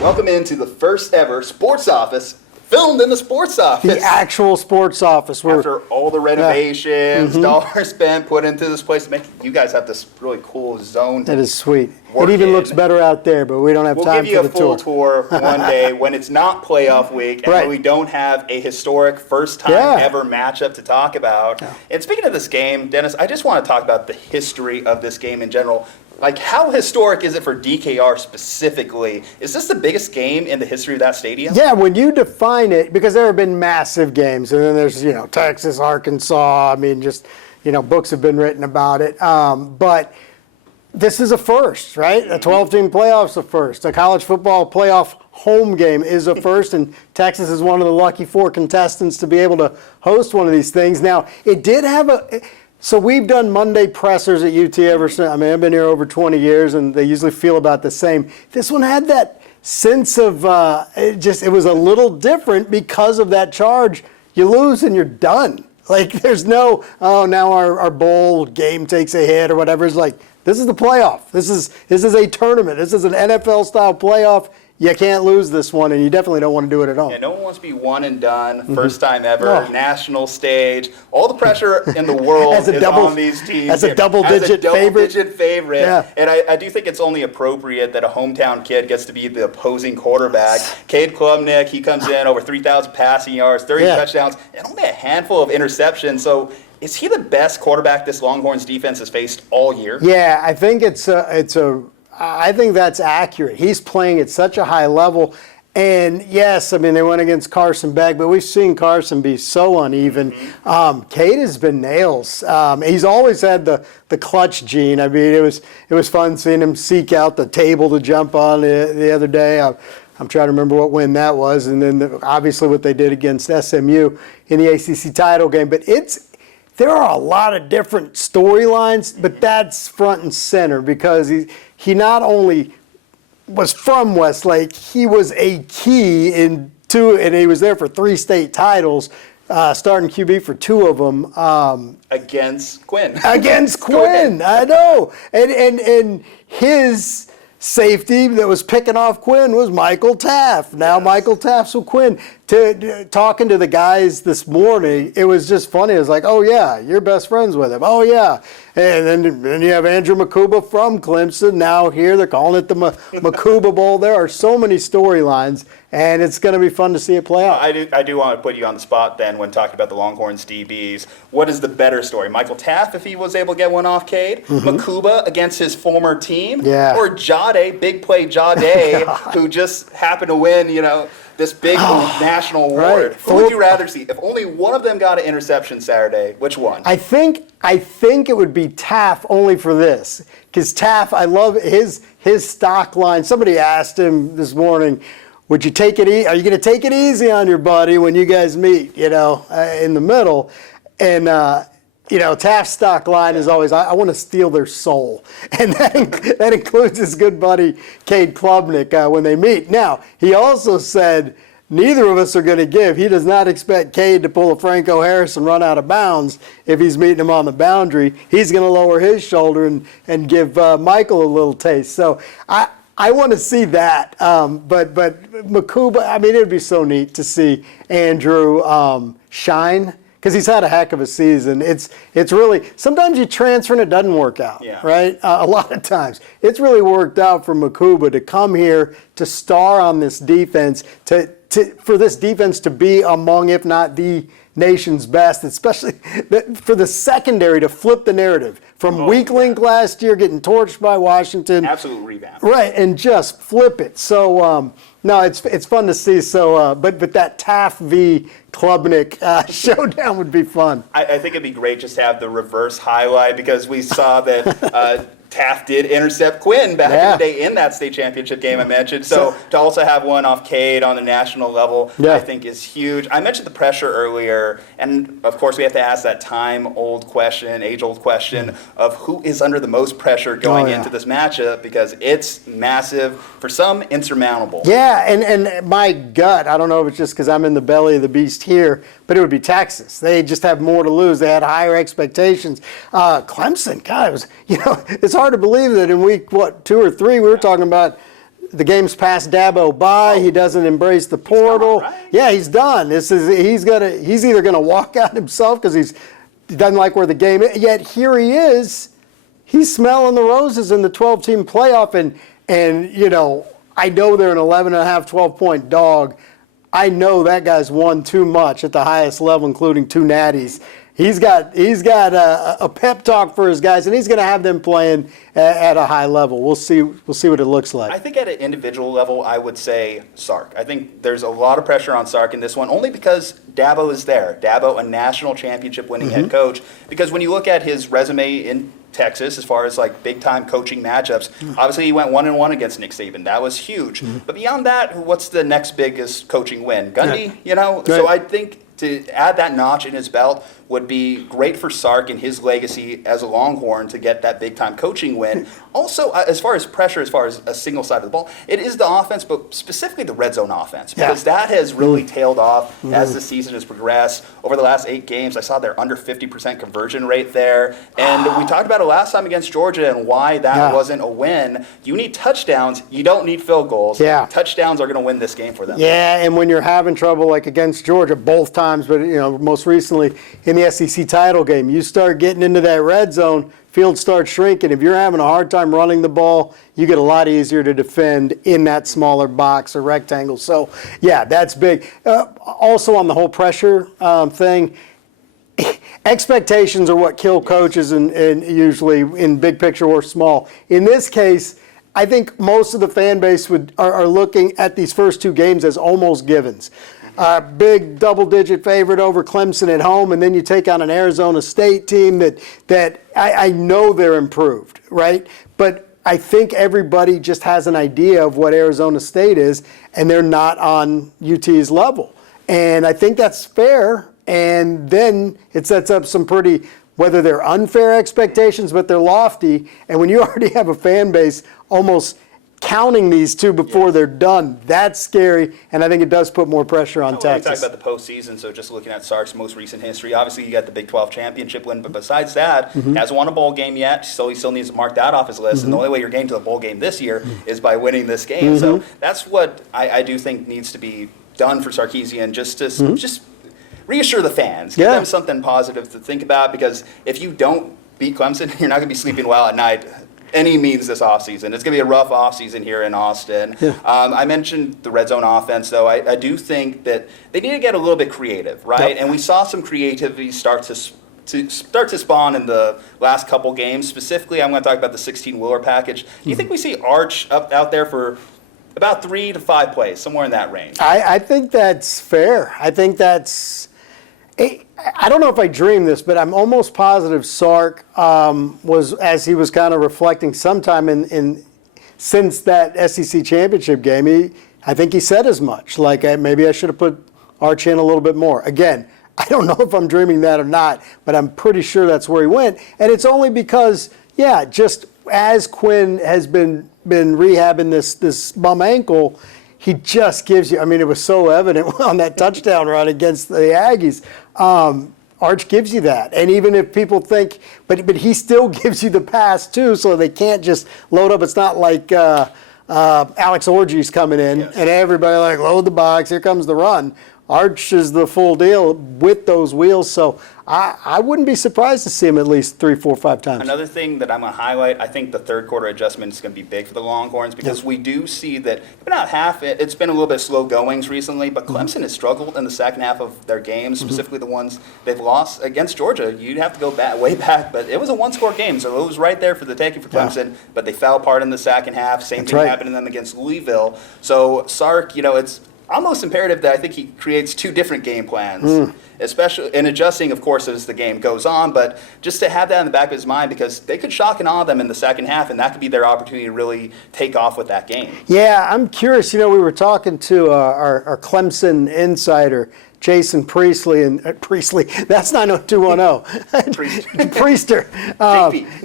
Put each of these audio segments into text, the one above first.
Welcome into the first ever sports office, filmed in the sports office. The actual sports office. After all the renovations, dollars spent, put into this place to make you guys have this really cool zone. That is sweet. It even looks better out there, but we don't have time for the tour. We'll give you a full tour one day when it's not playoff week and we don't have a historic first-time ever matchup to talk about. Yeah. And speaking of this game, Dennis, I just want to talk about the history of this game in general. Like, how historic is it for DKR specifically? Is this the biggest game in the history of that stadium? Yeah, when you define it, because there have been massive games, and then there's, Texas, Arkansas, books have been written about it. But this is a first, right? A 12-team playoff's a first. A college football playoff home game is a first, and Texas is one of the lucky 4 contestants to be able to host one of these things. Now, it did have So we've done Monday pressers at UT ever since. I mean, I've been here over 20 years, and they usually feel about the same. This one had that sense of it was a little different because of that charge. You lose and you're done. Like, there's no, now our bowl game takes a hit or whatever. It's like, this is the playoff. This is a tournament. This is an NFL-style playoff. You can't lose this one, and you definitely don't want to do it at all. Yeah, no one wants to be one and done, first time ever, national stage. All the pressure in the world is on these teams. As a double-digit favorite. Yeah. And I do think it's only appropriate that a hometown kid gets to be the opposing quarterback. Cade Klubnik, he comes in over 3,000 passing yards, 30 touchdowns, and only a handful of interceptions. So is he the best quarterback this Longhorns defense has faced all year? Yeah, I think I think that's accurate. He's playing at such a high level. And yes, I mean, they went against Carson Beck, but we've seen Carson be so uneven. Cade has been nails. He's always had the clutch gene. I mean, it was fun seeing him seek out the table to jump on the other day. I'm trying to remember what win that was. And then obviously what they did against SMU in the ACC title game. But there are a lot of different storylines, but that's front and center because he not only was from Westlake, he was a key and he was there for 3 state titles, starting QB for 2 of them. Against Quinn. Against Quinn, I know. And his safety that was picking off Quinn was Michael Taft. Now Michael Taft's with Quinn. Talking to the guys this morning, it was just funny. It was like, oh, yeah, you're best friends with him. Oh, yeah. And then you have Andrew Makuba from Clemson. Now here they're calling it the Makuba Bowl. There are so many storylines, and it's going to be fun to see it play out. I do want to put you on the spot then when talking about the Longhorns DBs. What is the better story? Michael Taft, if he was able to get one off Cade? Makuba against his former team? Yeah. Or Jade, big play Jade, who just happened to win, this big national award. Right. Who would you rather see? If only one of them got an interception Saturday, which one? I think it would be Taft only for this. Because Taft, I love his stock line. Somebody asked him this morning, would you take it are you going to take it easy on your buddy when you guys meet, in the middle? And Taft's stock line is always, I want to steal their soul. And that includes his good buddy, Cade Klubnik, when they meet. Now, he also said, neither of us are going to give. He does not expect Cade to pull a Franco Harris and run out of bounds if he's meeting him on the boundary. He's going to lower his shoulder and give Michael a little taste. So I want to see that. But Makuba, I mean, it would be so neat to see Andrew shine. Because he's had a heck of a season. It's really, sometimes you transfer and it doesn't work out, right? A lot of times. It's really worked out for Makuba to come here, to star on this defense, for this defense to be among, if not the nation's best, especially for the secondary to flip the narrative. From weak link last year, getting torched by Washington. Absolute rebound. Right, and just flip it. So, no, it's fun to see. So, but that Taft v. Klubnik showdown would be fun. I think it'd be great just to have the reverse highlight because we saw that Taft did intercept Quinn back in the day in that state championship game I mentioned. So to also have one off Cade on the national level, I think is huge. I mentioned the pressure earlier, and of course we have to ask that age-old question of who is under the most pressure going into this matchup because it's massive, for some insurmountable. Yeah, and my gut, I don't know if it's just because I'm in the belly of the beast here, but it would be Texas. They just have more to lose. They had higher expectations. Clemson, God, it's hard to believe that in week, 2 or 3, we were talking about the game's passed Dabo by. He doesn't embrace the portal. Right? Yeah, he's done. He's either gonna walk out himself because he doesn't like where the game is. Yet here he is. He's smelling the roses in the 12-team playoff, and you know, I know they're an 11.5, 12-point dog. I know that guy's won too much at the highest level, including 2 natties. He's got a pep talk for his guys, and he's going to have them playing at a high level. We'll see what it looks like. I think at an individual level, I would say Sark. I think there's a lot of pressure on Sark in this one, only because Dabo is there. Dabo, a national championship winning head coach. Because when you look at his resume in Texas, as far as like big time coaching matchups, obviously he went 1-1 against Nick Saban. That was huge. But beyond that, what's the next biggest coaching win? Gundy, you know? Right. So I think to add that notch in his belt would be great for Sark and his legacy as a Longhorn to get that big-time coaching win. Also, as far as pressure, as far as a single side of the ball, it is the offense, but specifically the red zone offense, because that has really tailed off as the season has progressed. Over the last 8 games, I saw they're under 50% conversion rate there. And we talked about it last time against Georgia and why that wasn't a win. You need touchdowns. You don't need field goals. Yeah. Touchdowns are going to win this game for them. Yeah, and when you're having trouble like against Georgia both times, but you know, most recently in the SEC title game, you start getting into that red zone, field starts shrinking. If you're having a hard time running the ball, you get a lot easier to defend in that smaller box or rectangle. So, yeah, that's big. Also on the whole pressure thing, expectations are what kill coaches and usually in big picture or small. In this case, I think most of the fan base are looking at these first 2 games as almost givens. Big double-digit favorite over Clemson at home, and then you take on an Arizona State team that I know they're improved, right? But I think everybody just has an idea of what Arizona State is, and they're not on UT's level. And I think that's fair, and then it sets up some pretty, whether they're unfair expectations, but they're lofty. And when you already have a fan base almost counting these 2 before they're done, that's scary, and I think it does put more pressure on Texas. We talked about the postseason, so just looking at Sark's most recent history, obviously you got the Big 12 championship win, but besides that, hasn't won a bowl game yet, so he still needs to mark that off his list, and the only way you're getting to the bowl game this year is by winning this game. So that's what I do think needs to be done for Sarkisian, just to just reassure the fans, give them something positive to think about, because if you don't beat Clemson, you're not going to be sleeping well at night any means this offseason. It's going to be a rough offseason here in Austin. I mentioned the red zone offense, though. I do think that they need to get a little bit creative, right? And we saw some creativity start to spawn in the last couple games. Specifically, I'm going to talk about the 16 Wheeler package. Do you think we see Arch out there for about 3 to 5 plays, somewhere in that range? I think that's fair. I think that's... I don't know if I dreamed this, but I'm almost positive Sark was, as he was kind of reflecting sometime since that SEC championship game, I think he said as much. Like, maybe I should have put Arch in a little bit more. Again, I don't know if I'm dreaming that or not, but I'm pretty sure that's where he went. And it's only because, just as Quinn has been rehabbing this bum ankle, he just gives you, I mean, it was so evident on that touchdown run against the Aggies. Arch gives you that. And even if people think, but he still gives you the pass too, so they can't just load up. It's not like Alex Orgy's coming in and everybody like, load the box, here comes the run. Arch is the full deal with those wheels, so I wouldn't be surprised to see him at least 3, 4, 5 times. Another thing that I'm going to highlight, I think the third quarter adjustment is going to be big for the Longhorns, because we do see that about half, it's been a little bit slow goings recently, but Clemson has struggled in the second half of their games, specifically the ones they've lost against Georgia. You'd have to go way back, but it was a one-score game, so it was right there for the taking for Clemson, but they fell apart in the second half. Same thing happened to them against Louisville. So Sark, it's almost imperative that I think he creates 2 different game plans, especially in adjusting, of course, as the game goes on, but just to have that in the back of his mind, because they could shock and awe them in the second half, and that could be their opportunity to really take off with that game. Yeah, I'm curious. We were talking to our Clemson insider, Jason Priestley, and Priestley, that's 90210. Priester.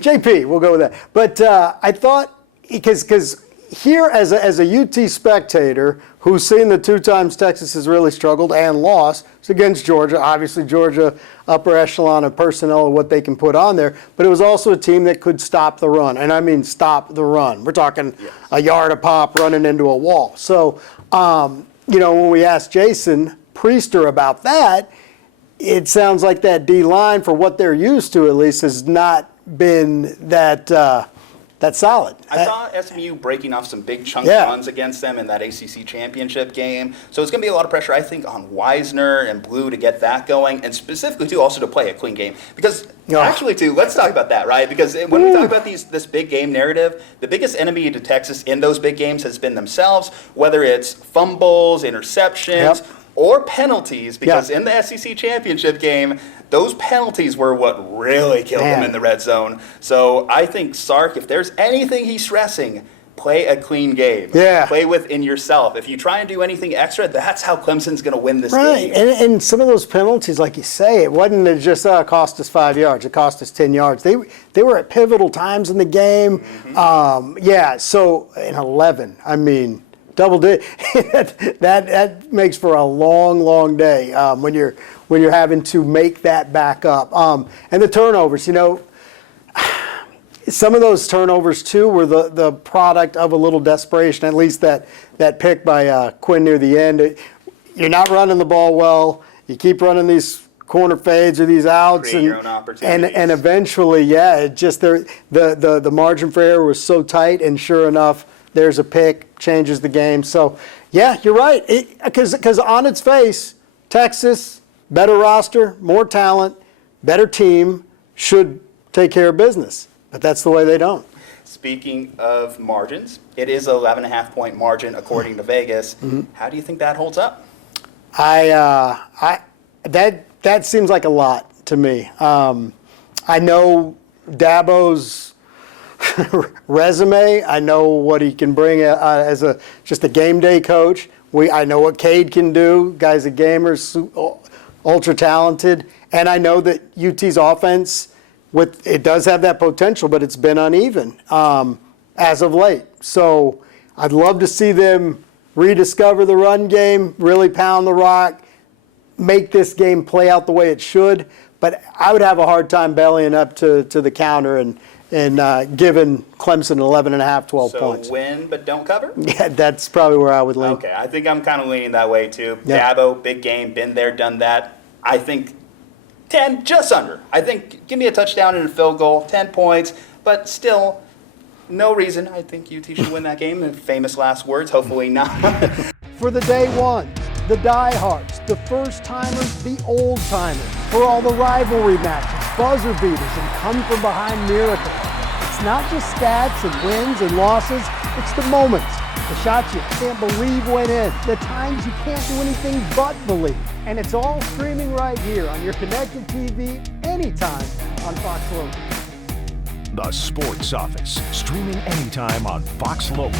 JP, we'll go with that. But I thought, because here as a UT spectator who's seen the 2 times Texas has really struggled and lost, it's against Georgia. Obviously, Georgia, upper echelon of personnel of what they can put on there, but it was also a team that could stop the run, and I mean stop the run. We're talking a yard a pop running into a wall. So, when we asked Jason Priester about that, it sounds like that D-line, for what they're used to at least, has not been that solid. I saw SMU breaking off some big chunk runs against them in that ACC championship game. So it's going to be a lot of pressure, I think, on Wisner and Blue to get that going, and specifically, too, also to play a clean game. Because actually, too, let's talk about that, right? Because when we talk about this big game narrative, the biggest enemy to Texas in those big games has been themselves, whether it's fumbles, interceptions, or penalties, because in the SEC championship game, those penalties were what really killed them in the red zone. So I think Sark, if there's anything he's stressing, play a clean game. Play within yourself. If you try and do anything extra, that's how Clemson's going to win this game. And some of those penalties, like you say, it wasn't just cost us 5 yards. It cost us 10 yards. They were at pivotal times in the game. So in 11, I mean, double digit. that makes for a long day when you're having to make that back up. And the turnovers, some of those turnovers too were the product of a little desperation. At least that pick by Quinn near the end. You're not running the ball well. You keep running these corner fades or these outs, Create your own opportunities. and eventually, it just the margin for error was so tight, and sure enough, there's a pick, changes the game. So, you're right. Because on its face, Texas, better roster, more talent, better team, should take care of business. But that's the way they don't. Speaking of margins, it is an 11.5-point margin according to Vegas. How do you think that holds up? That seems like a lot to me. I know Dabo's resume. I know what he can bring as just a game day coach. I know what Cade can do. Guy's a gamer, ultra talented, and I know that UT's offense, it does have that potential, but it's been uneven as of late. So I'd love to see them rediscover the run game, really pound the rock, make this game play out the way it should. But I would have a hard time bellying up to the counter and giving Clemson 11.5, 12 points. So win, but don't cover? Yeah, that's probably where I would lean. Okay, I think I'm kind of leaning that way too. Dabo, big game, been there, done that. I think 10, just under. I think give me a touchdown and a field goal, 10 points, but still no reason I think UT should win that game. Famous last words, hopefully not. For the day ones, the diehards, the first-timers, the old-timers, for all the rivalry matches, buzzer beaters, and come-from-behind miracles. It's not just stats and wins and losses, it's the moments, the shots you can't believe went in, the times you can't do anything but believe. And it's all streaming right here on your connected TV anytime on Fox Local. The Sports Office, streaming anytime on Fox Local.